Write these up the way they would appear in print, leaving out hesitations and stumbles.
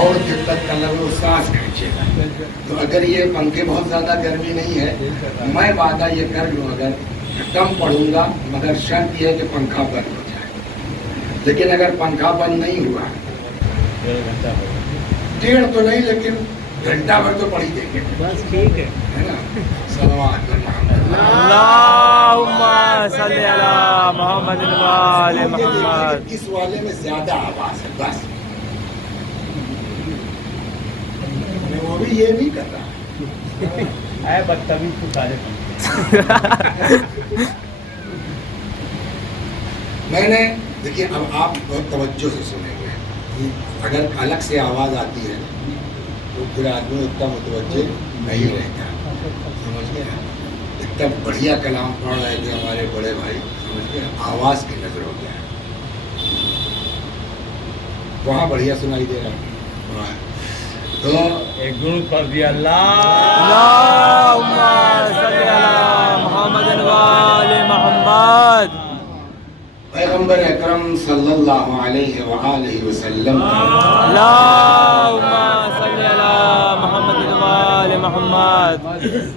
اور دقت کا لگ سانس کھینچے گا. تو اگر یہ پنکھے بہت زیادہ گرمی نہیں ہے، میں وعدہ یہ کر لوں اگر کم پڑھوں گا، مگر شرط یہ ہے کہ پنکھا بند ہو جائے. لیکن اگر پنکھا بند نہیں ہوا، 1.5 تو نہیں لیکن گھنٹہ بھر تو پڑھ ہی دیں گے. بس ٹھیک ہے نا. صلوات محمد. اللہم صلی علی محمد وآل محمد. اس والے میں زیادہ آواز ہے بس. میں وہ بھی یہ نہیں کر رہا. اے بدتمیز تو سارے میں نے دیکھیے، اب آپ بہت توجہ سے سنیں گے. اگر الگ سے آواز آتی ہے تو پھر آدمی اتنا متوجہ نہیں رہتا. سمجھ گئے؟ اتنا بڑھیا کلام پڑھ رہے تھے ہمارے بڑے بھائی، سمجھ گئے؟ آواز کی نظر ہو گیا. وہاں بڑھیا سنائی دے رہا ہے. تو ایک درود پڑھ دیا. اللہ اللہم صلی علی محمد وآل محمد. پیغمبر اکرم صلی اللہ علیہ وآلہ وسلم اللہم صلی علی محمد وآل محمد.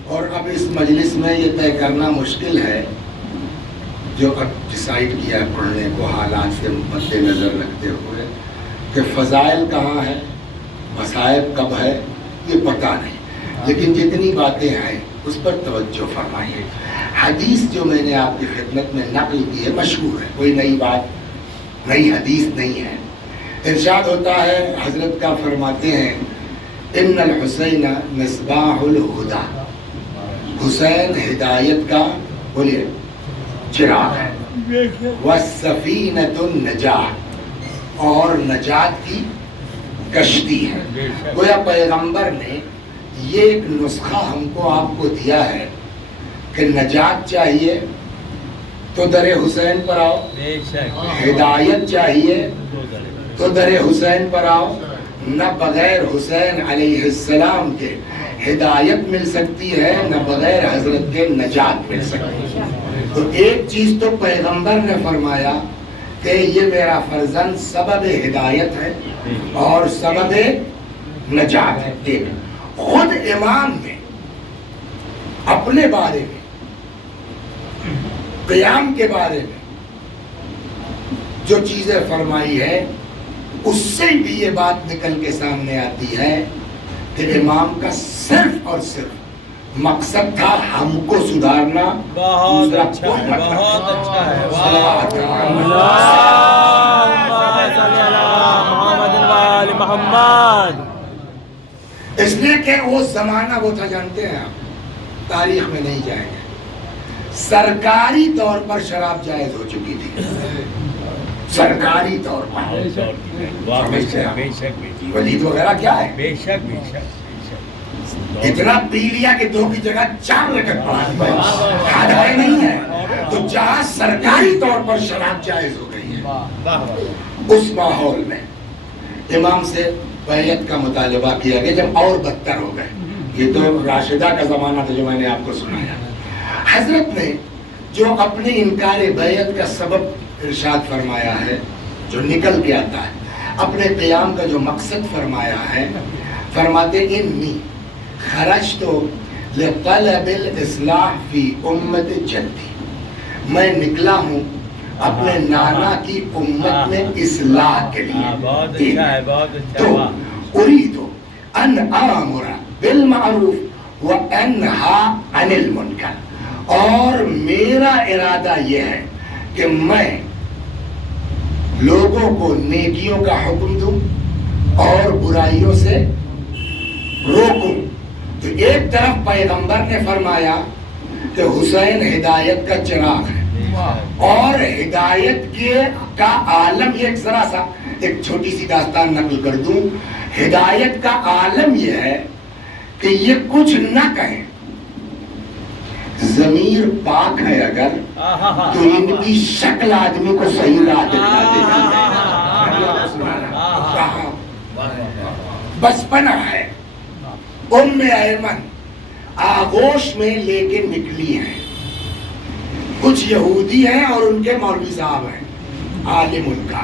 اور اب اس مجلس میں یہ طے کرنا مشکل ہے، جو اب ڈیسائیڈ کیا ہے پڑھنے کو حالات سے مد نظر رکھتے ہوئے، کہ فضائل کہاں ہے، مصائب کب ہے، یہ پتہ نہیں. لیکن جتنی باتیں ہیں اس پر توجہ فرمائیے. حدیث جو میں نے آپ کی خدمت میں نقل کی ہے مشہور ہے، کوئی نئی بات، نئی حدیث نہیں ہے. ارشاد ہوتا ہے، حضرت کا فرماتے ہیں، ان الحسین مصباح الہدی، حسین ہدایت کا بولیے چراغ ہے. والسفینۃ النجاۃ، اور نجات کی کشتی ہے. گویا پیغمبر نے یہ ایک نسخہ ہم کو آپ کو دیا ہے کہ نجات چاہیے تو در حسین پر آؤ، ہدایت چاہیے تو در حسین پر آؤ. نہ بغیر حسین علیہ السلام کے ہدایت مل سکتی ہے، نہ بغیر حضرت کے نجات مل سکتی ہے. تو ایک چیز تو پیغمبر نے فرمایا کہ یہ میرا فرزند سبب ہدایت ہے اور سبب نجات ہے. ایک خود امام نے اپنے بارے میں، قیام کے بارے میں جو چیزیں فرمائی ہے، اس سے بھی یہ بات نکل کے سامنے آتی ہے کہ امام کا صرف اور صرف مقصد تھا ہم کو سدھارنا. بہت اچھا ہے، بہت اچھا ہے. اللہم صلی علی محمد وآل محمد. اس لیے کہ وہ زمانہ وہ تھا، جانتے ہیں آپ، تاریخ میں نہیں جائیں گے، سرکاری طور پر شراب جائز ہو چکی تھی. سرکاری طور پر. ولید وغیرہ کیا ہے، بے شک بے شک. اتنا پی لیا کہ 2 کی جگہ 4 رکعت پڑھا دی. حد ہے نہیں ہے. تو جہاں سرکاری طور پر شراب جائز ہو گئی ہے، اس ماحول میں امام سے بیعت کا مطالبہ کیا گیا جب اور بدتر ہو گئے. یہ تو راشدہ کا زمانہ تھا جو میں نے آپ کو سنایا. حضرت نے جو اپنے انکار بیعت کا سبب ارشاد فرمایا ہے، جو نکل کے آتا ہے، اپنے قیام کا جو مقصد فرمایا ہے، فرماتے انی خرجت لطلب الاصلاح فی امت جدی، میں نکلا ہوں اپنے نانا کی امت میں اصلاح کے لیے. بہت اچھا ہے، بہت اچھا. تو اريد ان آمر بالمعروف وانہا عن المنکر، اور میرا ارادہ یہ ہے کہ میں لوگوں کو نیکیوں کا حکم دوں اور برائیوں سے روکوں. تو ایک طرف پیغمبر نے فرمایا کہ حسین ہدایت کا چراغ ہے، اور ہدایت کا عالم یہ ذرا سا ایک چھوٹی سی داستان نقل کر دوں. ہدایت کا عالم یہ ہے کہ یہ کچھ نہ کہیں، ضمیر پاک ہے اگر تو ان کی شکل آدمی کو صحیح راہ دکھا دے گی. بچپنا ہے، ام ایمن آغوش میں لے کے نکلی ہیں. کچھ یہودی ہیں اور ان کے مولوی صاحب ہیں، عالم ان کا.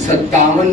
57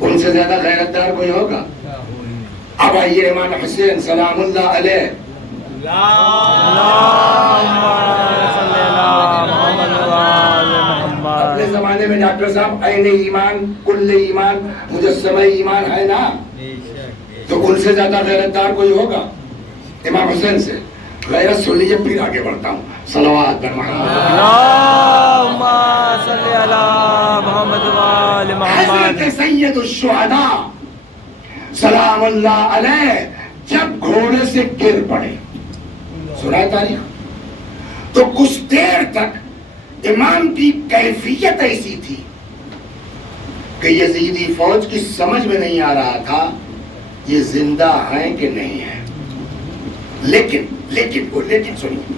ان سے زیادہ غیرت دار کوئی ہوگا؟ اب آئیے امام حسین سلام اللہ علیہ اپنے زمانے میں ڈاکٹر صاحب عین ایمان کل ایمان مجسمہ ایمان ہے نا، تو ان سے زیادہ غیرت دار کوئی ہوگا امام حسین سے؟ غیرت سن لیجیے پھر آگے بڑھتا ہوں. صلوات بر محمد. اللہم صلی علی محمد و آل محمد. حضرت سید الشہداء سلام اللہ علیہ جب گھوڑے سے گر پڑے، سنا ہے تاریخ، تو کچھ دیر تک امام کی کیفیت ایسی تھی کہ یزیدی فوج کی سمجھ میں نہیں آ رہا تھا یہ زندہ ہیں کہ نہیں ہیں. لیکن سنیے،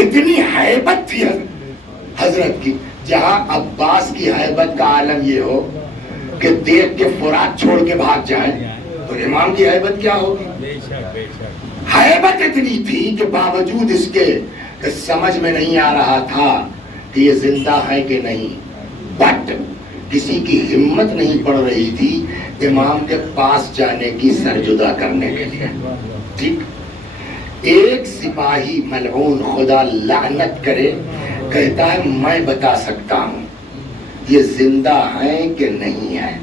اتنی ہیبت تھی حضرت کی، جہاں عباس کی ہیبت کا عالم یہ ہو کہ دیکھ کے فرات چھوڑ کے بھاگ جائیں، تو امام کی ہیبت کیا ہوگی؟ ہیبت اتنی تھی کہ باوجود اس کے کہ سمجھ میں نہیں آ رہا تھا کہ یہ زندہ ہے کہ نہیں، بٹ کسی کی ہمت نہیں پڑ رہی تھی امام کے پاس جانے کی، سر جدا کرنے کے لیے. ٹھیک، ایک سپاہی ملعون خدا لعنت کرے کہتا ہے میں بتا سکتا ہوں یہ زندہ ہیں کہ نہیں ہیں.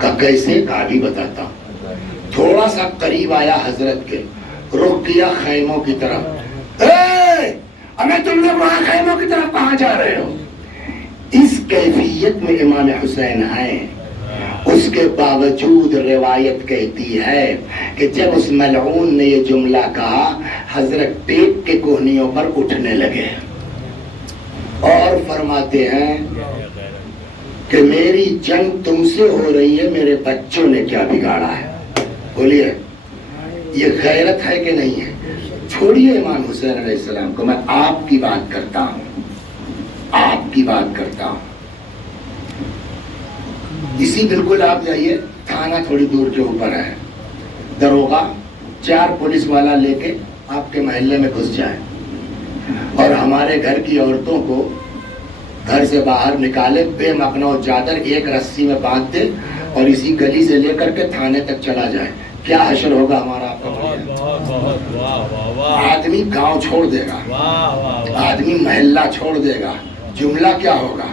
کہا کیسے؟ کہا بھی بتاتا ہوں. تھوڑا سا قریب آیا حضرت کے، رخ کیا خیموں کی طرف. ہمیں تم لوگ وہاں خیموں کی طرف کہاں جا رہے ہو؟ اس کیفیت میں امام حسین ہیں. اس کے باوجود روایت کہتی ہے کہ جب اس ملعون نے یہ جملہ کہا، حضرت ٹیک کے کوہنیوں پر اٹھنے لگے اور فرماتے ہیں کہ میری جنگ تم سے ہو رہی ہے، میرے بچوں نے کیا بگاڑا ہے؟ بولیے یہ غیرت ہے کہ نہیں ہے؟ چھوڑیے امام حسین علیہ السلام کو، میں آپ کی بات کرتا ہوں، آپ کی بات کرتا ہوں. اسی بالکل آپ جائیے، تھانہ تھوڑی دور کے اوپر ہے، دروغہ 4 پولیس والا لے کے آپ کے محلے میں گھس جائے اور ہمارے گھر کی عورتوں کو گھر سے باہر نکالے، بے مقنع و چادر ایک رسی میں باندھ دے اور اسی گلی سے لے کر کے تھانے تک چلا جائے، کیا حشر ہوگا ہمارا؟ آپ کا آدمی گاؤں چھوڑ دے گا، آدمی محلہ چھوڑ دے گا. جملہ کیا ہوگا؟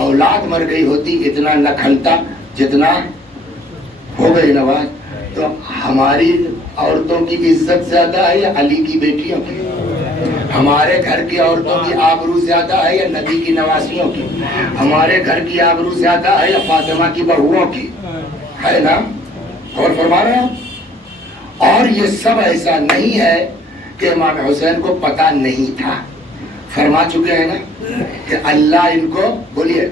اولاد مر گئی ہوتی اتنا نہ کھلتا جتنا ہو گئی نواز. تو ہماری عورتوں کی عزت زیادہ ہے یا علی کی بیٹیوں کی؟ ہمارے گھر کی عورتوں کی آبرو زیادہ ہے یا نبی کی نواسیوں کی؟ ہمارے گھر کی آبرو زیادہ ہے یا فاطمہ کی بہوؤں کی؟ ہے نا؟ غور فرما رہے ہیں. اور یہ سب ایسا نہیں ہے کہ امام حسین کو پتہ نہیں تھا. فرما چکے ہیں نا کہ اللہ ان کو، بولیے،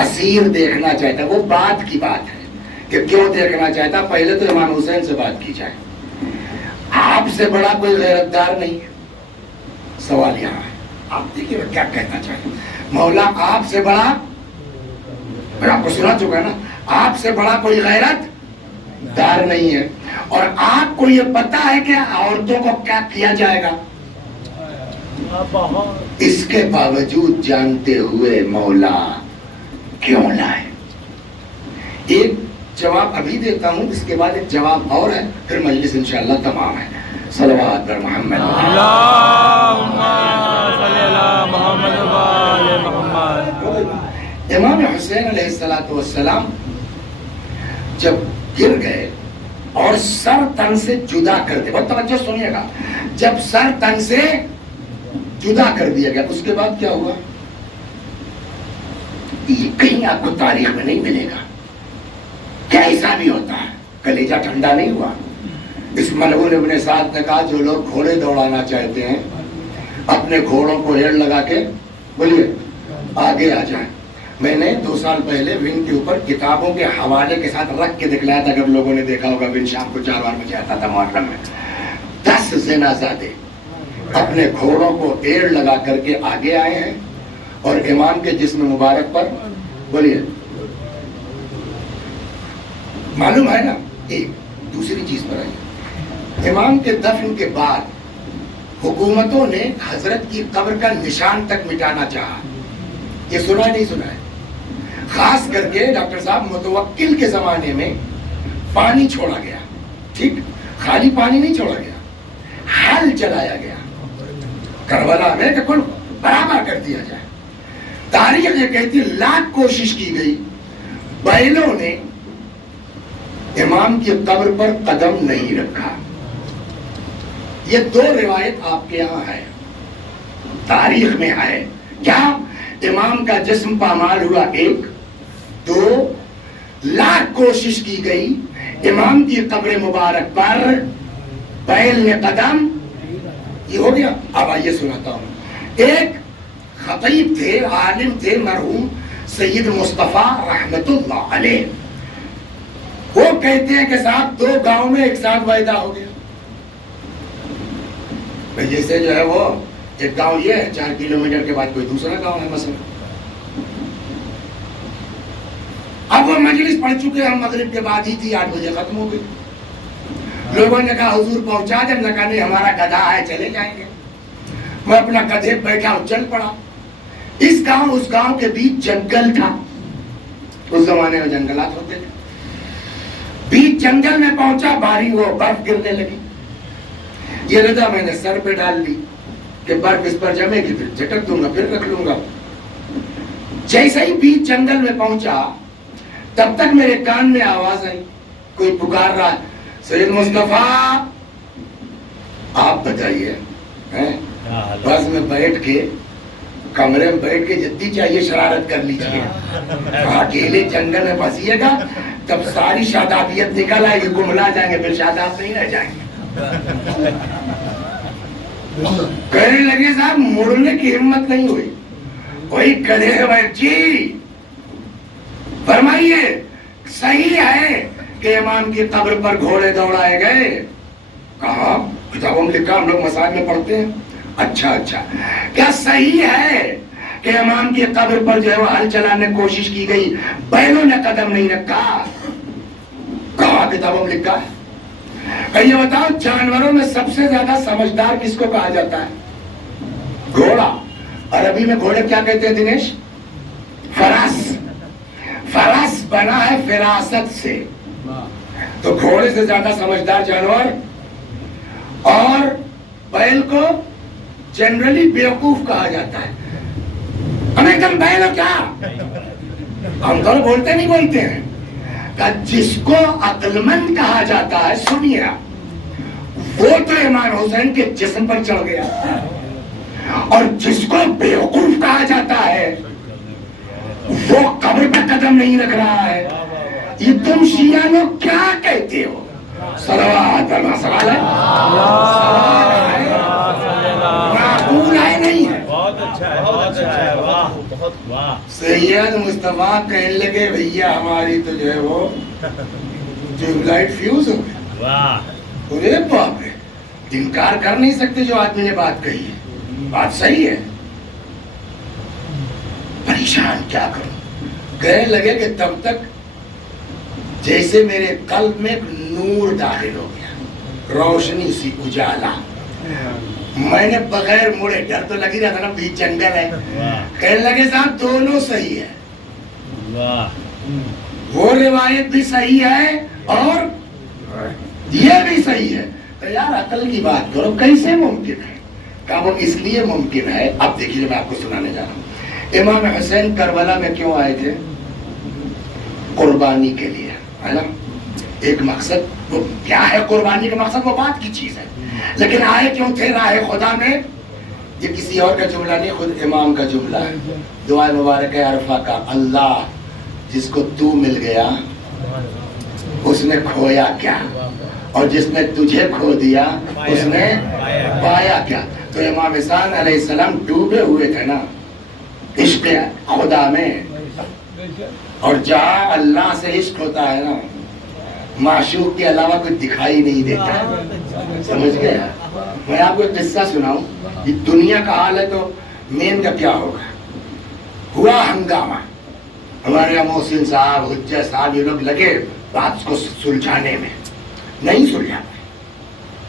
اسیر دیکھنا چاہتا. وہ بات کی بات ہے کہ کیوں دیکھنا چاہتا. پہلے تو امام حسین سے بات کی جائے. آپ سے بڑا کوئی غیرت دار نہیں ہے. سوال یہاں ہے، آپ دیکھیے کیا کہنا چاہتے. مولا آپ سے بڑا، میں آپ کو سنا چکا نا، آپ سے بڑا کوئی غیرت دار نہیں ہے. اور آپ کو یہ پتا ہے کہ عورتوں کو کیا کیا جائے گا، اس کے باوجود جانتے ہوئے مولا کیوں لائے. ایک جواب ابھی دیتا ہوں، اس کے بعد ایک جواب اور ہے، پھر مجلس انشاءاللہ تمام ہے. صلوات بر محمد. اللہم صلی علی محمد و آل محمد. امام حسین علیہ السلام جب گر گئے اور سر تن سے جدا کر دیا، بہت توجہ سنیے گا، جب سر تن سے جدا کر دیا گیا اس کے بعد کیا ہوا؟ یہ کہیں آپ کو تاریخ میں نہیں ملے گا. کیا ایسا بھی ہوتا ہے؟ کلیجہ ٹھنڈا نہیں ہوا. اس ملعون ابن سعد نے کہا جو لوگ گھوڑے دوڑانا چاہتے ہیں اپنے گھوڑوں کو ریڑھ لگا کے بولیے آگے آ جائیں. میں نے 2 سال پہلے ون کے اوپر کتابوں کے حوالے کے ساتھ رکھ کے دکھلایا تھا. اگر لوگوں نے دیکھا ہوگا، ون شام کو 4 بجے آتا تھا محرم میں. 10 زنازادے اپنے گھوڑوں کو ایڑ لگا کر کے آگے آئے ہیں اور امام کے جسم مبارک پر بولیے. معلوم ہے نا. ایک دوسری چیز پر آئیے، امام کے دفن کے بعد حکومتوں نے حضرت کی قبر کا نشان تک مٹانا چاہا. یہ سنا نہیں سنا ہے؟ خاص کر کے ڈاکٹر صاحب متوکل کے زمانے میں پانی چھوڑا گیا، ٹھیک، خالی پانی نہیں چھوڑا گیا، حل چلایا گیا کربلا میں کہ کل برابر کر دیا جائے. تاریخ یہ کہتی لاکھ کوشش کی گئی، بیلوں نے امام کی قبر پر قدم نہیں رکھا. یہ دو روایت آپ کے یہاں ہے، تاریخ میں ہے. کیا امام کا جسم پامال ہوا؟ 1 2 لاکھ کوشش کی گئی امام کی قبر مبارک پر، بیل نے قدم، یہ ہو گیا. اب آئیے سناتا ہوں. ایک خطیب تھے، عالم تھے، مرحوم سید مصطفیٰ رحمت اللہ علیہ. وہ کہتے ہیں کہ صاحب 2 گاؤں میں ایک ساتھ وعدہ ہو گیا. جیسے جو ہے وہ ایک گاؤں یہ ہے، 4 کلومیٹر کے بعد کوئی دوسرا گاؤں ہے مثلا. اب وہ مجلس پڑھ چکے ہم، مغرب کے بعد ہی تھی، 8 بجے ختم ہو گئی. لوگوں نے کہا حضور پہنچا دیں، نے کہا نہیں ہمارا گدھا ہے، چلے جائیں گے. میں اپنا گدھے بیٹھا اور چل پڑا. اس گاؤں اس گاؤں کے بیچ جنگل تھا، اس زمانے میں جنگلات ہوتے تھے. بیچ جنگل میں پہنچا، باری وہ برف گرنے لگی. یہ رضا میں نے سر پہ ڈال لی کہ برف اس پر جمے گی، پھر جھٹک دوں گا، پھر رکھ لوں گا. جیسے ہی بیچ جنگل میں پہنچا تب تک میرے کان میں آواز آئی، کوئی پکار رہا، سید مصطفیٰ آپ بتائیے. بس میں بیٹھ کے کمرے میں بیٹھ کے جتنی چاہیے شرارت کر لیجیے. اکیلے جنگل میں پھنسیے گا تب ساری شادابیت نکل آئے گی، گملا جائیں گے، پھر شاداب نہیں رہ جائیں گے. کہنے لگے صاحب مڑنے کی ہمت نہیں ہوئی. وہی گدھے جی فرمائیے صحیح ہے کہ امام کی قبر پر گھوڑے دوڑائے گئے؟ کہا کتابوں میں لکھا، ہم لوگ مساجد میں پڑھتے ہیں. اچھا اچھا، کیا صحیح ہے کہ امام کی قبر پر جو ہے وہ ہل چلانے کی کوشش کی گئی، بیلوں نے قدم نہیں رکھا؟ کہا کتابوں میں لکھا ہے. یہ بتاؤ جانوروں میں سب سے زیادہ سمجھدار کس کو کہا جاتا ہے؟ گھوڑا. عربی میں گھوڑے کیا کہتے ہیں دنیش؟ فرس. فرس بنا ہے فراست سے، تو گھوڑے سے زیادہ سمجھدار جانور. اور بیل کو جنرلی بیوقوف کہا جاتا ہے. ہمیں کم بیل ہو کیا، ہم تو بولتے نہیں بولتے ہیں. کہ جس کو عقل مند کہا جاتا ہے، سنیے وہ تو امام حسین کے جسم پر چڑھ گیا، اور جس کو بیوقوف کہا جاتا ہے وہ قبر پر قدم نہیں رکھ رہا ہے. یہ تم شیعہ لوگ کیا کہتے ہو؟ صلوات معقول ہے نہیں ہے. بہت اچھا ہے، بہت اچھا ہے. واہ بہت واہ. سید مصطفیٰ کہنے لگے بھیا ہماری تو جو ہے وہ ٹیوب لائٹ فیوز ہو گئی. واہ. ارے باپ رے، انکار کر نہیں سکتے جو آدمی نے بات کہی ہے، بات صحیح ہے. پریشان کیا کروں. کہنے لگے کہ تب تک جیسے میرے قلب میں نور داخل ہو گیا، روشنی سی، اجالا. میں نے بغیر مڑے، ڈر تو لگی رہا تھا نا، بیچ جنگل ہے. کہنے لگے صاحب دونوں صحیح ہے. وہ روایت بھی صحیح ہے اور یہ بھی صحیح ہے. تو یار عقل کی بات کرو، کیسے ممکن ہے؟ کہ وہ اس لیے ممکن ہے. اب دیکھیے میں آپ کو سنانے جا رہا ہوں. امام حسین کربلا میں کیوں آئے تھے؟ قربانی کے لیے، ہے نا. ایک مقصد، وہ کیا ہے قربانی کا مقصد، وہ بات کی چیز ہے. لیکن آئے کیوں تھے راہ خدا میں؟ یہ کسی اور کا جملہ نہیں، خود امام کا جملہ ہے. دعائے مبارک عرفہ کا، اللہ جس کو تو مل گیا اس نے کھویا کیا، اور جس نے تجھے کھو دیا اس نے پایا کیا. تو امام حسین علیہ السلام ڈوبے ہوئے تھے نا عشق خدا میں. اور جہاں اللہ سے عشق ہوتا ہے نا، معشوق کے علاوہ کوئی دکھائی نہیں دیتا. سمجھ گیا؟ میں آپ کو ایک قصہ سناؤں. یہ دنیا کا حال ہے تو مین کا کیا ہوگا. ہوا ہنگامہ، ہمارے یہاں محسن صاحب، حجت صاحب، یہ لوگ لگے بات کو سلجھانے میں، نہیں سلجھا پائے.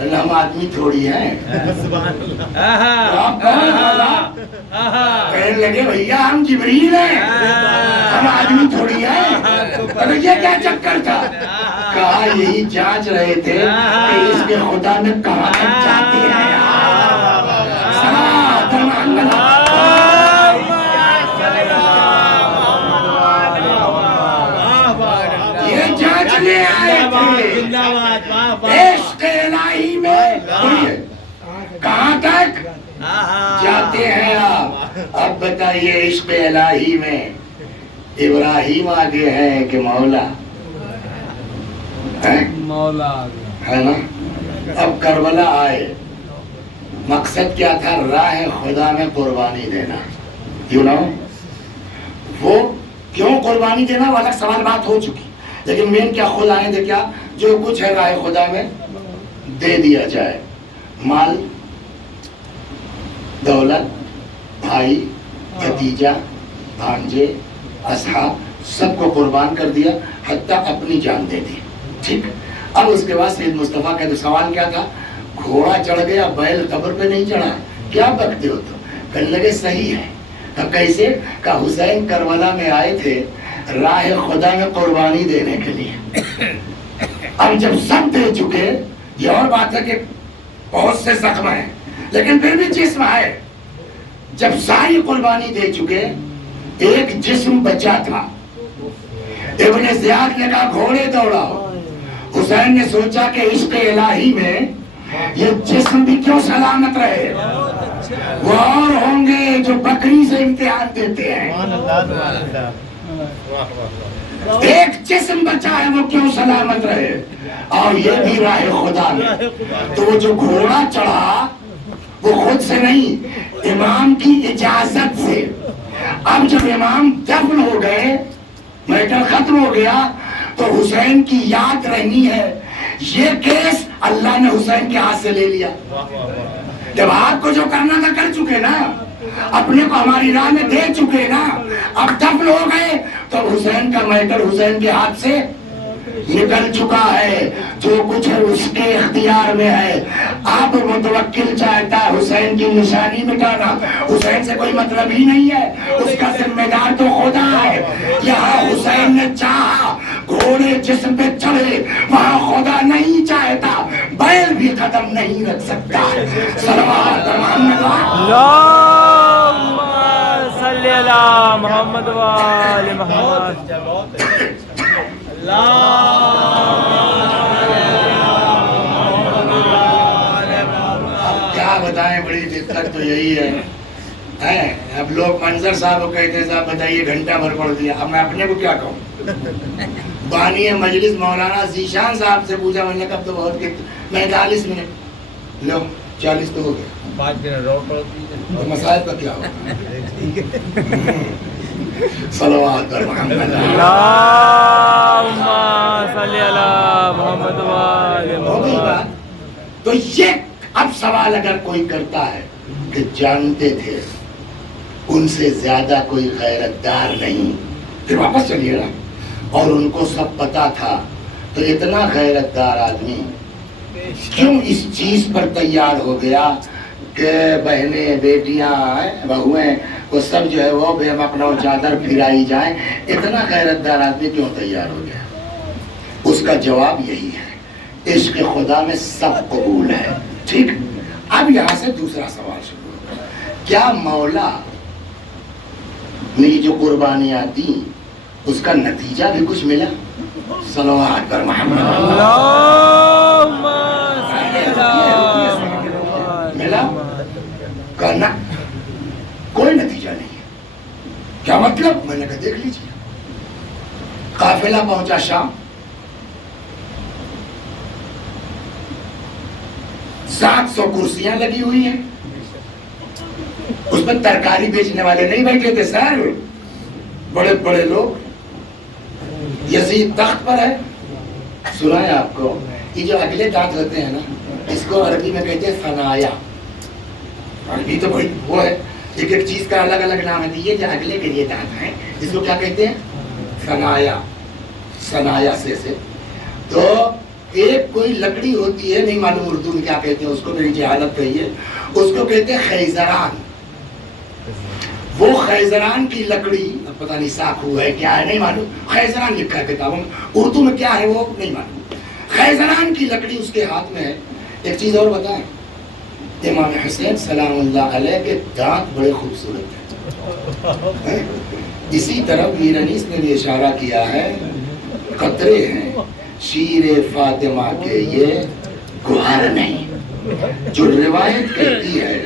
ہم آدمی تھوڑی ہیں. آپ کون کہنے لگے بھیا ہم جبریل ہیں, ہم آدمی تھوڑی ہیں. یہ کیا چکر تھا؟ کہا یہی جانچ رہے تھے کہ اس کے خدا میں کہاں تک جاتے ہیں. یہ جانچنے آئے تھے عشق الہی میں کہاں تک جاتے ہیں آپ. اب بتائیے عشق الہی میں ابراہیم آگے ہے کہ مولا ہے نا. اب کربلا آئے, مقصد کیا تھا؟ راہ خدا میں قربانی دینا. یو نو وہ کیوں قربانی دینا وہ الگ سوال بات ہو چکی, لیکن مین کیا خود آئے تھے کیا جو کچھ ہے راہ خدا میں دے دیا جائے. مال دولت بھائی بھتیجا بھانجے اصحاب سب کو قربان کر دیا, حتیٰ اپنی جان دے دی. ٹھیک. اب اس کے بعد سید مصطفیٰ کا تو سوال کیا تھا؟ گھوڑا چڑھ گیا بیل قبر پہ نہیں چڑھا, کیا بکتے ہو تم؟ کہنے لگے صحیح ہے. کیسے؟ کہ حسین کربلا میں آئے تھے راہ خدا میں قربانی دینے کے لیے. اب جب سب دے چکے, یہ اور بات ہے کہ بہت سے زخم ہیں لیکن پھر بھی جسم ہے. جب ساری قربانی دے چکے, ایک جسم بچا تھا. ابن زیاد نے کہا گھوڑے دوڑاؤ. حسین نے سوچا کہ عشق الہی میں یہ جسم بھی کیوں سلامت رہے, وہ اور ہوں گے جو بکری سے امتحان دیتے ہیں. ایک جسم بچا ہے وہ کیوں سلامت رہے, اور یہ بھی راہ خدا میں. تو وہ جو گھوڑا چڑھا وہ خود سے نہیں, امام کی اجازت سے. اب جب امام دفن ہو گئے, میٹر ختم ہو گیا, تو حسین کی یاد رہنی ہے. یہ کیس اللہ نے حسین کے ہاتھ سے لے لیا. جب آپ کو جو کرنا تھا کر چکے نا, اپنے کو ہماری راہ میں دے چکے نا, اب دفن ہو گئے تو حسین کا میٹر حسین کے ہاتھ سے نکل چکا ہے. جو کچھ ہے اس کے اختیار میں ہے. اب متوکل چاہتا ہے حسین کی نشانی مٹانا, حسین سے کوئی مطلب ہی نہیں ہے, اس کا ذمہ دار تو خدا ہے. یہاں حسین نے چاہا گھوڑے جسم پہ چڑھے, وہاں خدا نہیں چاہتا بیل بھی قدم نہیں رکھ سکتا. صلوات محمد صلی اللہ محمد وآل محمد. اب کیا بتائیں, بڑی دقت تو یہی ہے. اب لوگ منظر صاحب کو کہتے ہیں صاحب بتائیے گھنٹہ بھر پڑھ دیا. اب میں اپنے کو کیا کہوں؟ بانی مجلس مولانا ذیشان صاحب سے پوچھا, میں نے کہا تو بہت 45 منٹ. لو 40 تو ہو گیا, 5 منٹ اور پڑھ دیجیے. اور مسائل کا کیا ہوگا؟ صلوات پر محمد. اللہم صلی اللہ محمد وآل ہو گئی محمد. بات. تو یہ اب سوال اگر کوئی کرتا ہے کہ جانتے تھے ان سے زیادہ کوئی غیرت دار نہیں, پھر واپس چلیے نا. اور ان کو سب پتا تھا, تو اتنا غیرت دار آدمی کیوں اس چیز پر تیار ہو گیا کہ بہنیں بیٹیاں بہویں وہ سب جو ہے وہ بے اپنا چادر پھرائی جائیں. اتنا غیرت دار آدمی کیوں تیار ہو گیا؟ اس کا جواب یہی ہے, عشق خدا میں سب قبول ہے. ٹھیک. اب یہاں سے دوسرا سوال شروع ہوگا, کیا مولا نے جو قربانیاں دی اس کا نتیجہ بھی کچھ ملا؟ صلوات پر محمد. اللہم صلی اللہ ملا؟ کرنا کوئی نتیجہ نہیں ہے. کیا مطلب؟ میں نے کہا دیکھ لیجیے. قافلہ پہنچا شام, 700 کرسیاں لگی ہوئی ہیں, اس میں ترکاری بیچنے والے نہیں بیٹھے تھے سر, بڑے بڑے لوگ. یزید تخت پر ہے. سنا ہے آپ کو, یہ جو اگلے دانت ہوتے ہیں نا, اس کو عربی میں کہتے ہیں ثنایا. عربی تو بڑی وہ ہے, ایک ایک چیز کا الگ الگ نام ہے. یہ جو اگلے کے یہ دانت ہیں اس کو کیا کہتے ہیں؟ ثنایا. ثنایا سے. تو ایک کوئی لکڑی ہوتی ہے, نہیں معلوم اردو میں کیا کہتے ہیں اس کو, میری جہالت کہیے, اس کو کہتے ہیں خیزران. وہ خیزران کی لکڑی, اب پتہ نہیں ساکھو ہے کیا ہے نہیں معلوم, خیزران لکھا ہے کتابوں میں, اردو میں کیا ہے وہ نہیں معلوم. خیزران کی لکڑی اس کے ہاتھ میں ہے. ایک چیز اور بتائیں, امام حسین سلام اللہ علیہ کے دانت بڑے خوبصورت ہیں. اسی طرف میر انیس نے بھی اشارہ کیا ہے, قطرے ہیں شیر فاطمہ کے یہ گوہر نہیں. جو روایت کہتی ہے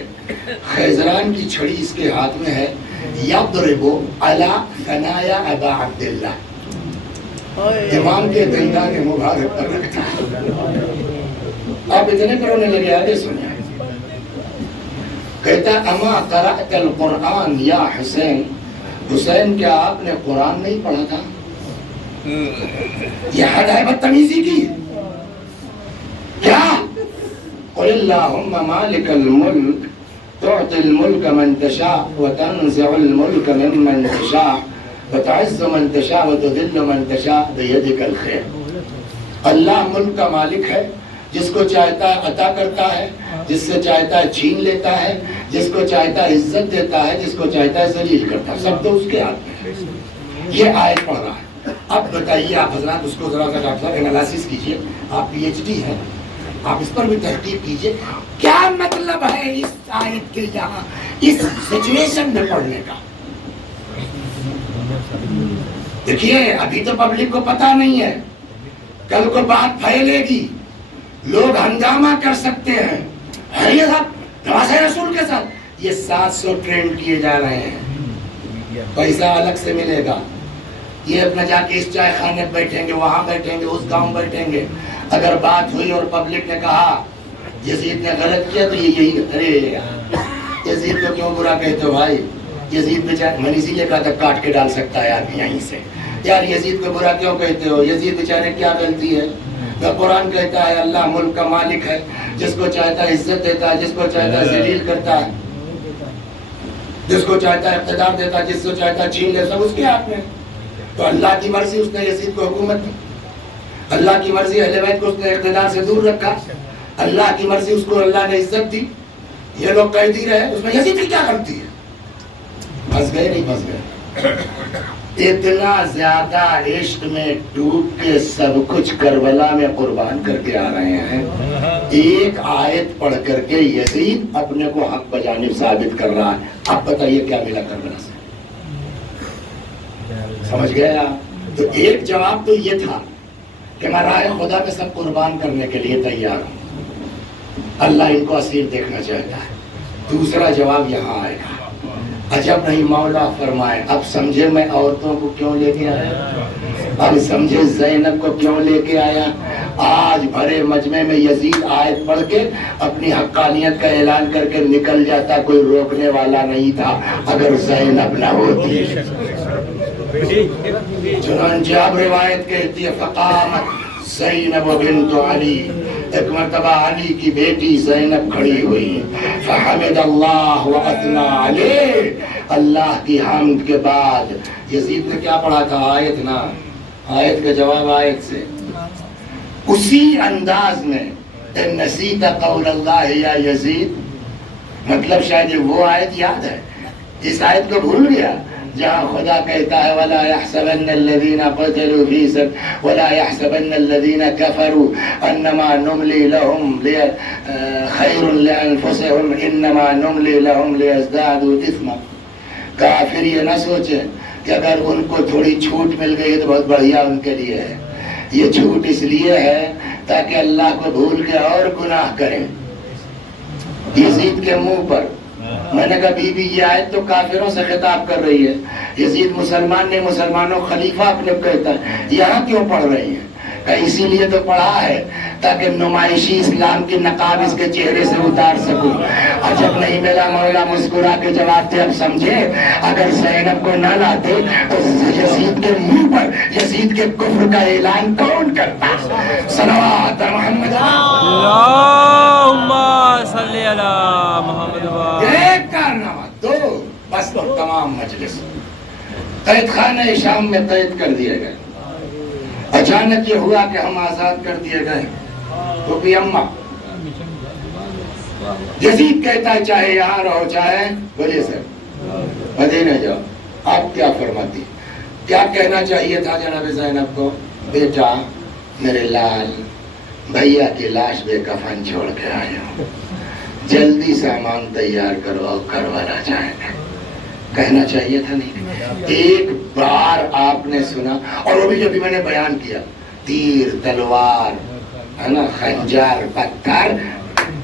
خیزران کی چھڑی اس کے ہاتھ میں ہے, یضرب علی ثنایا ابا عبداللہ, امام کے دندان مبارک پر رکھتا ہے. آپ اتنے پر ہونے لگے, آگے سنیں. کہتا اما قرأت القرآن یا حسین, حسین کیا آپ نے قرآن نہیں پڑھا تھا؟ یہ حد ہے بدتمیزی کی. کیا قل اللہم مالک الملک تعطی الملک من تشاء وتنزع الملک ممن تشاء وتعز من تشاء وتذل من تشاء بیدک الخیر. اللہ ملک کا مالک ہے, جس کو چاہتا ہے عطا کرتا ہے, جس سے چاہتا ہے چھین لیتا ہے, جس کو چاہتا ہے عزت دیتا ہے, جس کو چاہتا ہے ذلیل کرتا ہے. سب تو اس کے ہاتھ میں ہے. یہ آیت پڑھ رہا ہے. اب بتائیے آپ حضرات, اس کو ذرا سا ڈاکٹر صاحب انالائسس کیجئے, آپ پی ایچ ڈی ہیں, آپ اس پر بھی تحقیق کیجئے, کیا مطلب ہے اس آیت کے یہاں اس سچویشن میں پڑھنے کا. دیکھیے ابھی تو پبلک کو پتا نہیں ہے, کل کو بات پھیلے گی, لوگ ہنگامہ کر سکتے ہیں. ہے یہ سب نواز رسول کے ساتھ یہ 700 ٹرینڈ کیے جا رہے ہیں, پیسہ الگ سے ملے گا. یہ اپنا جا کے اس چائے خانے بیٹھیں گے, وہاں بیٹھیں گے, اس گاؤں بیٹھیں گے. اگر بات ہوئی اور پبلک نے کہا یزید نے غلط کیا تو یہ یہی, ارے یزید کو کیوں برا کہتے ہو بھائی, یزید بیچارے, میں نے اسی لیے کہا تھا کاٹ کے ڈال سکتا ہے آدمی یہیں سے. یار یزید کو برا کیوں کہتے ہو, یزید بیچارے کیا غلطی ہے. قرآن کہتا ہے اللہ ملک کا مالک ہے, جس کو چاہتا ہے عزت دیتا ہے, جس کو چاہتا ہے ذلیل کرتا ہے, جس کو چاہتا ہے اقتدار دیتا ہے, جس کو چاہتا ہے چھین لے, سب اس کے ہاتھ میں. تو اللہ کی مرضی اس نے یزید کو حکومت دی, اللہ کی مرضی اہل بیت کو اس نے اقتدار سے دور رکھا, اللہ کی مرضی اس کو اللہ نے عزت دی. یہ لوگ قیدی رہے, اس میں یزید کی کیا غلطی ہے. پھنس گئے نہیں پھنس گئے. اتنا زیادہ عشق میں ڈوب کے سب کچھ کربلا میں قربان کر کے آ رہے ہیں. ایک آیت پڑھ کر کے یزید اپنے کو حق بجانب ثابت کر رہا ہے. اب بتائیے کیا ملا کربلا سے, سمجھ گئے آپ. تو ایک جواب تو یہ تھا کہ میں راہ خدا میں سب قربان کرنے کے لیے تیار ہوں, اللہ ان کو اسیر دیکھنا چاہتا ہے. دوسرا جواب یہاں آئے گا, عجب نہیں مولا فرمائے. اب سمجھے میں عورتوں کو کیوں لے کے آیا, اب سمجھے زینب کو کیوں لے کے آیا. آج بھرے مجمع میں یزید آیت پڑھ کے اپنی حقانیت کا اعلان کر کے نکل جاتا, کوئی روکنے والا نہیں تھا اگر زینب نہ ہوتی. چنانچہ اب روایت کہتی ہے فقامت زینب بنت علی, ایک مرتبہ علی کی بیٹی زینب کھڑی ہوئی, فحمد اللہ واثنى علیہ, اللہ کی حمد کے بعد. یزید نے کیا پڑھا تھا, آیت نا, آیت کا جواب آیت سے. اسی انداز میں ان نسیت قول اللہ یا یزید, مطلب شاید وہ آیت یاد ہے, اس آیت کو بھول گیا جہاں خدا کہتا ہے وَلَا يَحْسَبَنَّ الَّذِينَ قَتَلُوا فِي سَبِيلِ وَلَا يَحْسَبَنَّ الَّذِينَ كَفَرُوا أَنَّمَا نُمْلِي لَهُمْ خَيْرٌ لِأَنفُسِهِمْ إِنَّمَا نُمْلِي لَهُمْ لِيَزْدَادُوا إِثْمًا. کافر یہ نہ سوچیں کہ اگر ان کو تھوڑی چھوٹ مل گئی تو بہت بڑھیا ان کے لیے ہے. یہ چھوٹ اس لیے ہے تاکہ اللہ کو بھول کے اور گناہ کریں. یزید کے منہ پر میں نے کہا بی بی یہ آیت تو کافروں سے خطاب کر رہی ہے, یزید مسلمان نے مسلمانوں خلیفہ اپنے کہتا ہے, یہاں کیوں پڑھ رہی ہیں. اسی لیے تو پڑھا ہے تاکہ نمائشی اسلام کی نقاب اس کے چہرے سے اتار سکوں. عجب نہیں میرا مولا مسکرا کے جواب دے. اب سمجھے اگر زینب کو نہ لاتے تو یزید کے منہ پر یزید کے کفر کا اعلان کون کرتا. صلوات محمد اللہم صلی علی محمد. ایک کارنامہ دو بس تو تمام مجلس قید خانہ شام میں قید کر دیے گئے. اچانک یہ ہوا کہ ہم آزاد کر دیے گئے تو بھی اماں یزید کہتا ہے چاہے یہاں رہو چاہے بولے سر مدینے جاؤ. آپ کیا فرماتی؟ کیا کہنا چاہیے تھا جناب زینب کو؟ بیٹا میرے لال بھیا کی لاش بے کفن چھوڑ کے آئے ہو, جلدی سامان تیار کرو اور کربلا جائیں گے. کہنا چاہیے تھا نہیں؟ ایک بار آپ نے سنا, اور وہ بھی جو بھی میں نے بیان کیا, تیر تلوار ہے نا, خنجر پتھر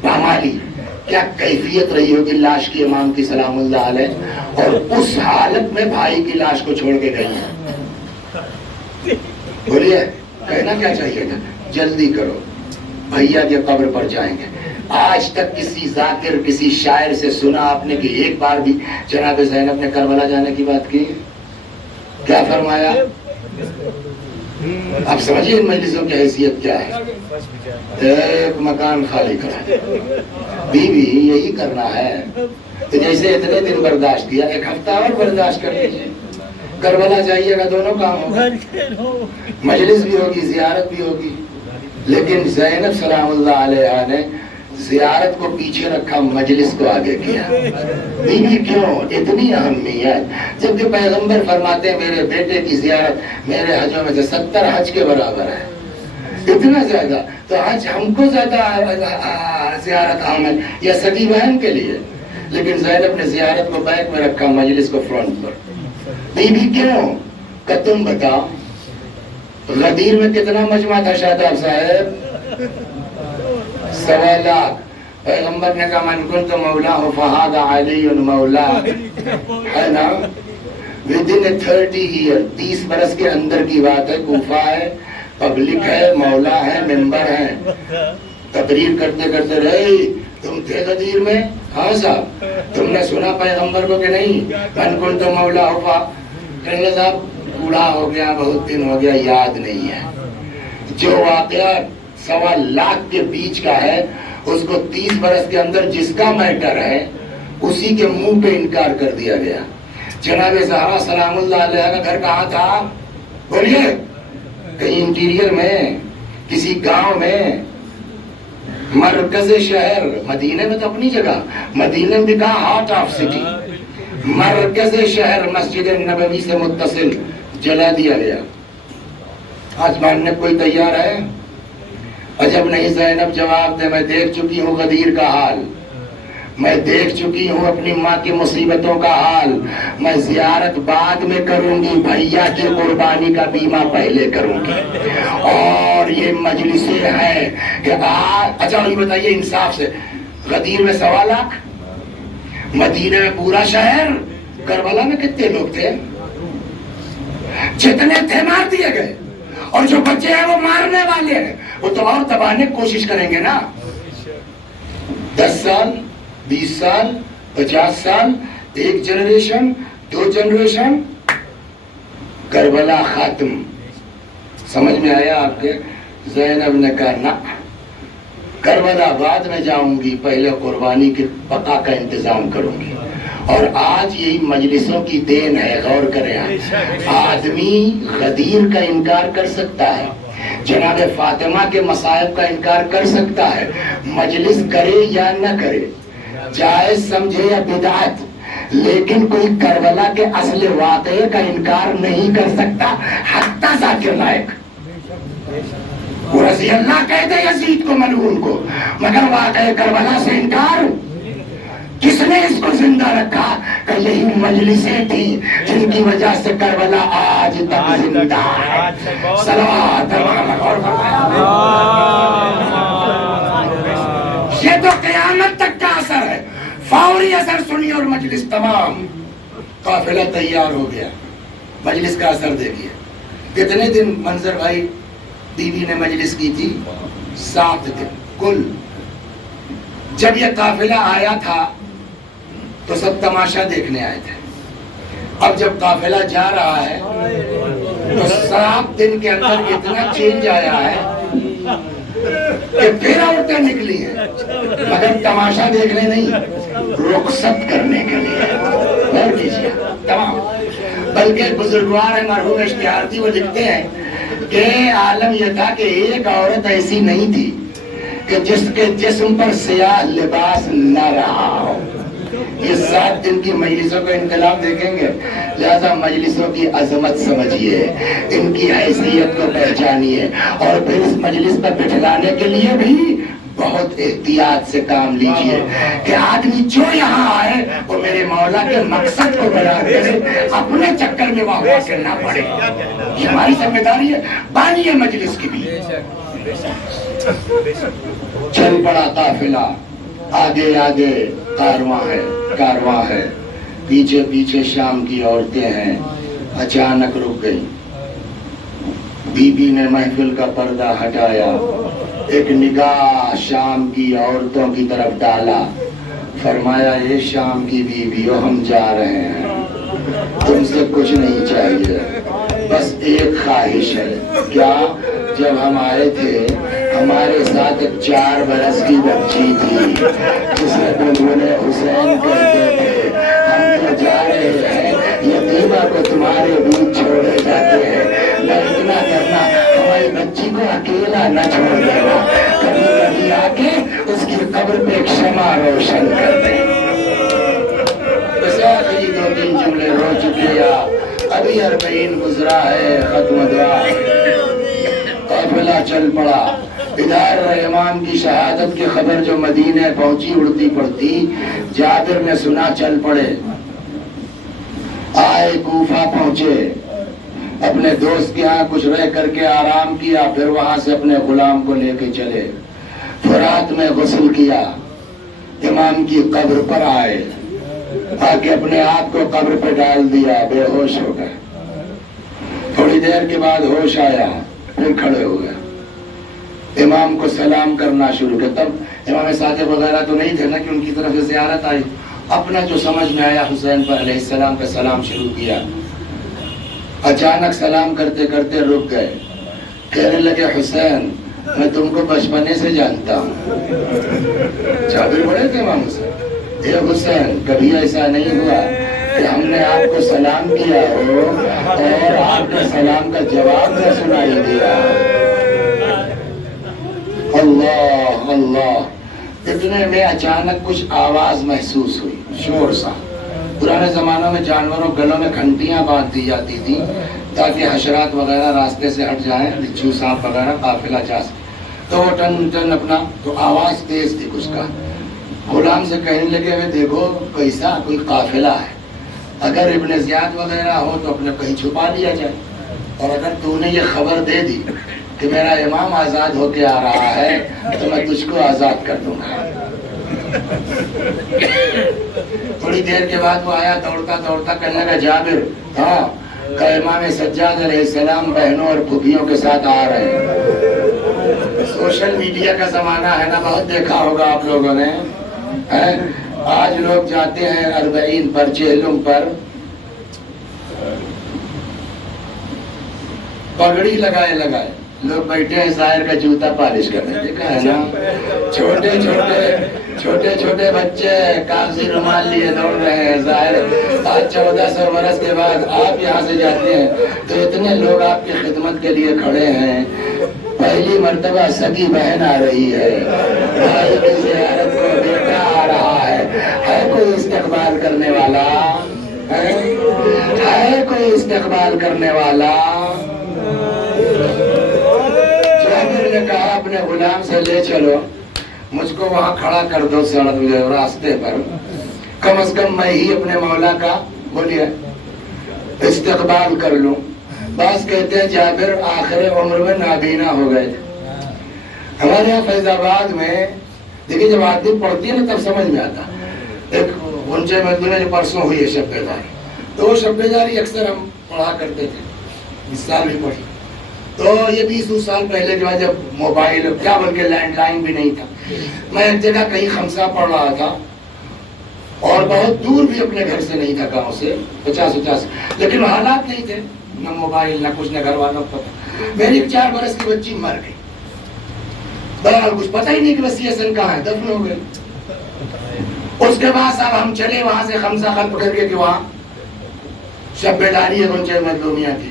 پامالی, کیا کیفیت رہی ہوگی لاش کی امام کی سلام اللہ علیہ, اور اس حالت میں بھائی کی لاش کو چھوڑ کے گئی ہیں. بولیے کہنا کیا چاہیے تھا؟ جلدی کرو بھیا کی قبر پر جائیں گے. آج تک کسی ذاکر کسی شاعر سے سنا آپ نے کہ ایک بار بھی جناب زینب نے کربلا جانے کی بات کی؟ کیا فرمایا؟ آپ سمجھیے ان مجلسوں کی حیثیت کیا ہے. ایک مکان خالی کرا, بیوی یہی کرنا ہے. تو جیسے اتنے دن برداشت کیا, ایک ہفتہ اور برداشت کر لیجیے. کربلا جائیے گا, دونوں کام ہوگا, مجلس بھی ہوگی زیارت بھی ہوگی. لیکن زینب سلام اللہ علیہ نے زیارت کو پیچھے رکھا, مجلس کو آگے کیا. بیوی کیوں اتنی اہمیت, جبکہ پیغمبر فرماتے ہیں میرے بیٹے کی زیارت میرے حجوں میں سے 70 حج کے برابر ہے. اتنا زیادہ تو حج ہم کو زیادہ زیارت عام ہے یا سگی بہن کے لیے. لیکن زینب نے زیارت کو بیک میں رکھا, مجلس کو فرنٹ پر. بیوی کیوں کہ تم بتاؤ غدیر میں کتنا مجمع تھا شاداب صاحب؟ 1.25 لاکھ. پیغمبر نے کہا من کنت مولا فہذا علی مولا, ہے نا. ودن 30 ایئر 30 برس کے اندر کی بات ہے. کوفہ ہے, پبلک ہے, مولا ہے, ممبر ہے. تقریر کرتے کرتے رہے, تم تھے غدیر میں؟ ہاں صاحب. تم نے سنا پیغمبر کو کہ نہیں من کنت مولا ہوا؟ کہنے صاحب بوڑھا ہو گیا, بہت دن ہو گیا, یاد نہیں ہے. جو واقعہ 1.25 لاکھ کے بیچ کا ہے, اس کو 30 برس کے اندر جس کا میٹر ہے اسی کے منہ پہ انکار کر دیا گیا. جناب زہرا سلام اللہ علیہ کا گھر کہاں تھا؟ بولیے. کہیں انٹیریئر میں, کسی گاؤں میں, مرکز شہر. مدینے میں تو اپنی جگہ, مدینے میں بھی کہا ہارٹ آف سٹی, مرکز شہر مسجد نبوی سے متصل جلا دیا گیا. آج ماننے کوئی تیار ہے؟ عجب نہیں زینب جواب دے, میں دیکھ چکی ہوں غدیر کا حال, میں دیکھ چکی ہوں اپنی ماں کی مصیبتوں کا حال. میں زیارت بعد میں کروں گی, بھیا کی قربانی کا بیمہ پہلے کروں گی. اور یہ مجلسیں ہیں کہ اچھا یہ بتائیے انصاف سے, غدیر میں 1.25 لاکھ, مدینہ میں پورا شہر, کربلا میں کتنے لوگ تھے؟ جتنے تھے مار دیے گئے, اور جو بچے ہیں وہ مارنے والے ہیں. وہ تو اور دبانے کی کوشش کریں گے نا. 10 سال 20 سال 50 سال, 1 جنریشن 2 جنریشن, کربلا ختم. سمجھ میں آیا آپ کے؟ زینب نے کہا نہ, کربلا بعد میں جاؤں گی, پہلے قربانی کے بقا کا انتظام کروں گی. اور آج یہی مجلسوں کی دین ہے, غور کریں آپ. آدمی غدیر کا انکار کر سکتا ہے, جناب فاطمہ کے مصائب کا انکار کر سکتا ہے, مجلس کرے یا نہ کرے, جائز سمجھے یا بدعت, لیکن کوئی کربلا کے اصل واقعے کا انکار نہیں کر سکتا. حتی ذاکر نائک وہ رضی اللہ کہتے یزید کو ملعون کو, مگر واقعہ کربلا سے انکار. کس نے اس کو زندہ رکھا؟ کہ یہی مجلسیں تھیں جن کی وجہ سے کربلا آج تک زندہ ہے. صلوات یہ تو قیامت تک کا اثر ہے, فوری اثر سنی. اور مجلس تمام, قافلہ تیار ہو گیا. مجلس کا اثر دیکھیے کتنے دن منظر بھائی بیوی نے مجلس کی تھی؟ 7 دن کل. جب یہ قافلہ آیا تھا تو سب تماشا دیکھنے آئے تھے. اب جب قافلہ جا رہا ہے تو 7 دن کے اندر اتنا چینج آیا ہے کہ پھر عورتیں نکلی ہیں, مگر تماشا دیکھنے نہیں, رخصت کرنے کے لیے. اور کیجیے تمام, بلکہ بزرگوار ہیں مرحوم اشتہار تھی, وہ لکھتے ہیں کہ عالم یہ تھا کہ ایک عورت ایسی نہیں تھی کہ جس کے جسم پر سیاہ لباس نہ رہا ہو. یہ 7 دن کی مجلسوں کا انقلاب دیکھیں گے. لہذا مجلسوں کی عظمت سمجھیے, ان کی حیثیت کو پہچانیے, اور پھر اس مجلس پر بٹھلانے کے لیے بھی بہت احتیاط سے کام لیجئے کہ آدمی جو یہاں آئے وہ میرے مولا کے مقصد کو بیان کرے, اپنے چکر میں واہ واہ کرنا پڑے. یہ ہماری ذمہ داری ہے, بانی ہے مجلس کی بھی. چل پڑا قافلہ, آگے آگے کارواں ہے, پیچھے پیچھے شام کی عورتیں ہیں. اچانک رک گئی. بی بی نے محفل کا پردہ ہٹایا, ایک نگاہ شام کی عورتوں کی طرف ڈالا, فرمایا اے شام کی بیویوں, ہم جا رہے ہیں, تم سے کچھ نہیں چاہیے, بس ایک خواہش ہے. کیا؟ جب ہم آئے تھے ہمارے ساتھ ایک 4 برس کی بچی تھی جسے بلبل حسین کہتے تھے. ہم تو جا رہے ہیں, یتیمہ کو تمہارے بیچ چھوڑے جاتے ہیں, اتنا کرنا ہماری بچی کو اکیلا نہ چھوڑ دینا, کبھی کبھی آ کے اس کی قبر پہ ایک شمع روشن کر دیں. بس آخری 2-3 جملے ہو چکے, یا ابھی 40 گزرا ہے, ختم دعا. قافلہ چل پڑا. ادھر امام کی شہادت کی خبر جو مدینے پہنچی اڑتی پڑتی, جابر نے سنا, چل پڑے. آئے کوفہ پہنچے, اپنے دوست کے ہاں کچھ رہ کر کے آرام کیا, پھر وہاں سے اپنے غلام کو لے کے چلے. فرات میں غسل کیا, امام کی قبر پر آئے, آ کے اپنے آپ کو قبر پہ ڈال دیا, بے ہوش ہو گئے. تھوڑی دیر کے بعد ہوش آیا, پھر کھڑے ہو گئے, امام کو سلام کرنا شروع کیا. تب امام صادق وغیرہ تو نہیں تھے نا کہ ان کی طرف سے زیارت آئی. اپنا جو سمجھ میں آیا حسین پر علیہ السلام کا سلام شروع کیا. اچانک سلام کرتے کرتے رک گئے, کہنے لگے حسین میں تم کو بچپنے سے جانتا ہوں. جابر بڑے تھے امام حسین. اے حسین, کبھی ایسا نہیں ہوا کہ ہم نے آپ کو سلام کیا ہو اور آپ کے سلام کا جواب نہ سنائی دیا. اللہ اللہ. اتنے میں اچانک کچھ آواز محسوس ہوئی, شور سا. پرانے زمانوں میں جانوروں گلوں میں گھنٹیاں باندھ دی جاتی تھی تاکہ حشرات وغیرہ راستے سے ہٹ جائیں, بچھو سانپ وغیرہ قافلہ جا سکے. تو وہ ٹن ٹن اپنا, تو آواز تیز تھی کچھ کا. غلام سے کہنے لگے ہوئے دیکھو کیسا کوئی قافلہ ہے, اگر ابن زیاد وغیرہ ہو تو اپنے کہیں چھپا لیا جائے, اور اگر تو نے یہ خبر دے دی کہ میرا امام آزاد ہو کے آ رہا ہے تو میں تجھ کو آزاد کر دوں گا. تھوڑی دیر کے بعد وہ آیا دوڑتا دوڑتا, کہنے لگا جابر, ہاں کہ امام سجاد علیہ السلام بہنوں اور پھوپھیوں کے ساتھ آ رہے ہیں. سوشل میڈیا کا زمانہ ہے نا, بہت دیکھا ہوگا آپ لوگوں نے. آج لوگ جاتے ہیں 40 پر, چہلم پر, پگڑی لگائے لوگ بیٹھے ہیں ظاہر کا جوتا پالش کرنے. دیکھا ہے نا, چھوٹے چھوٹے بچے کاغذی رومال لیے دوڑ رہے ہیں. ظاہر آج 1400 برس کے بعد آپ یہاں سے جاتے ہیں تو اتنے لوگ آپ کی خدمت کے لیے کھڑے ہیں. پہلی مرتبہ سگی بہن آ رہی ہے, بھائی کی زیارت کو بیٹا آ رہا ہے کوئی استقبال کرنے والا, ہے کوئی استقبال کرنے والا. جابر نے کہا اپنے غلام سے لے چلو, مجھ کو وہاں کھڑا کر دو سڑک راستے پر, کم از کم میں ہی اپنے مولا کا بولیے استقبال کر لوں. بعض کہتے ہیں جابر آخر عمر میں نابینا ہو گئے تھے. ہمارے یہاں فیض آباد میں دیکھیے جب آدمی پڑھتی ہے نا تب سمجھ میں آتا. ایک غنچے میں جو پرسوں ہوئی ہے شب بیداری, تو وہ شب بیداری اکثر ہم پڑھا کرتے تھے, اس سال بھی پڑھی. تو یہ 20 سال پہلے جو ہے جب موبائل کیا بلکہ لینڈ لائن بھی نہیں تھا, میں ایک جگہ کہیں خمسہ پڑھ رہا تھا اور بہت دور بھی اپنے گھر سے نہیں تھا, گاؤں سے 50 لیکن حالات نہیں تھے, نہ موبائل نہ کچھ, نہ گھر والوں کو پتہ. میری 4 برس کی بچی مر گئی, بہرحال کچھ پتہ ہی نہیں کہ وسیع حسن کہاں ہے, دفن ہو گئے. اس کے بعد صاحب ہم چلے وہاں سے خمسہ خط پکڑ کے کہ وہاں شب بیداری ہے غنچہ مظلومیہ کی.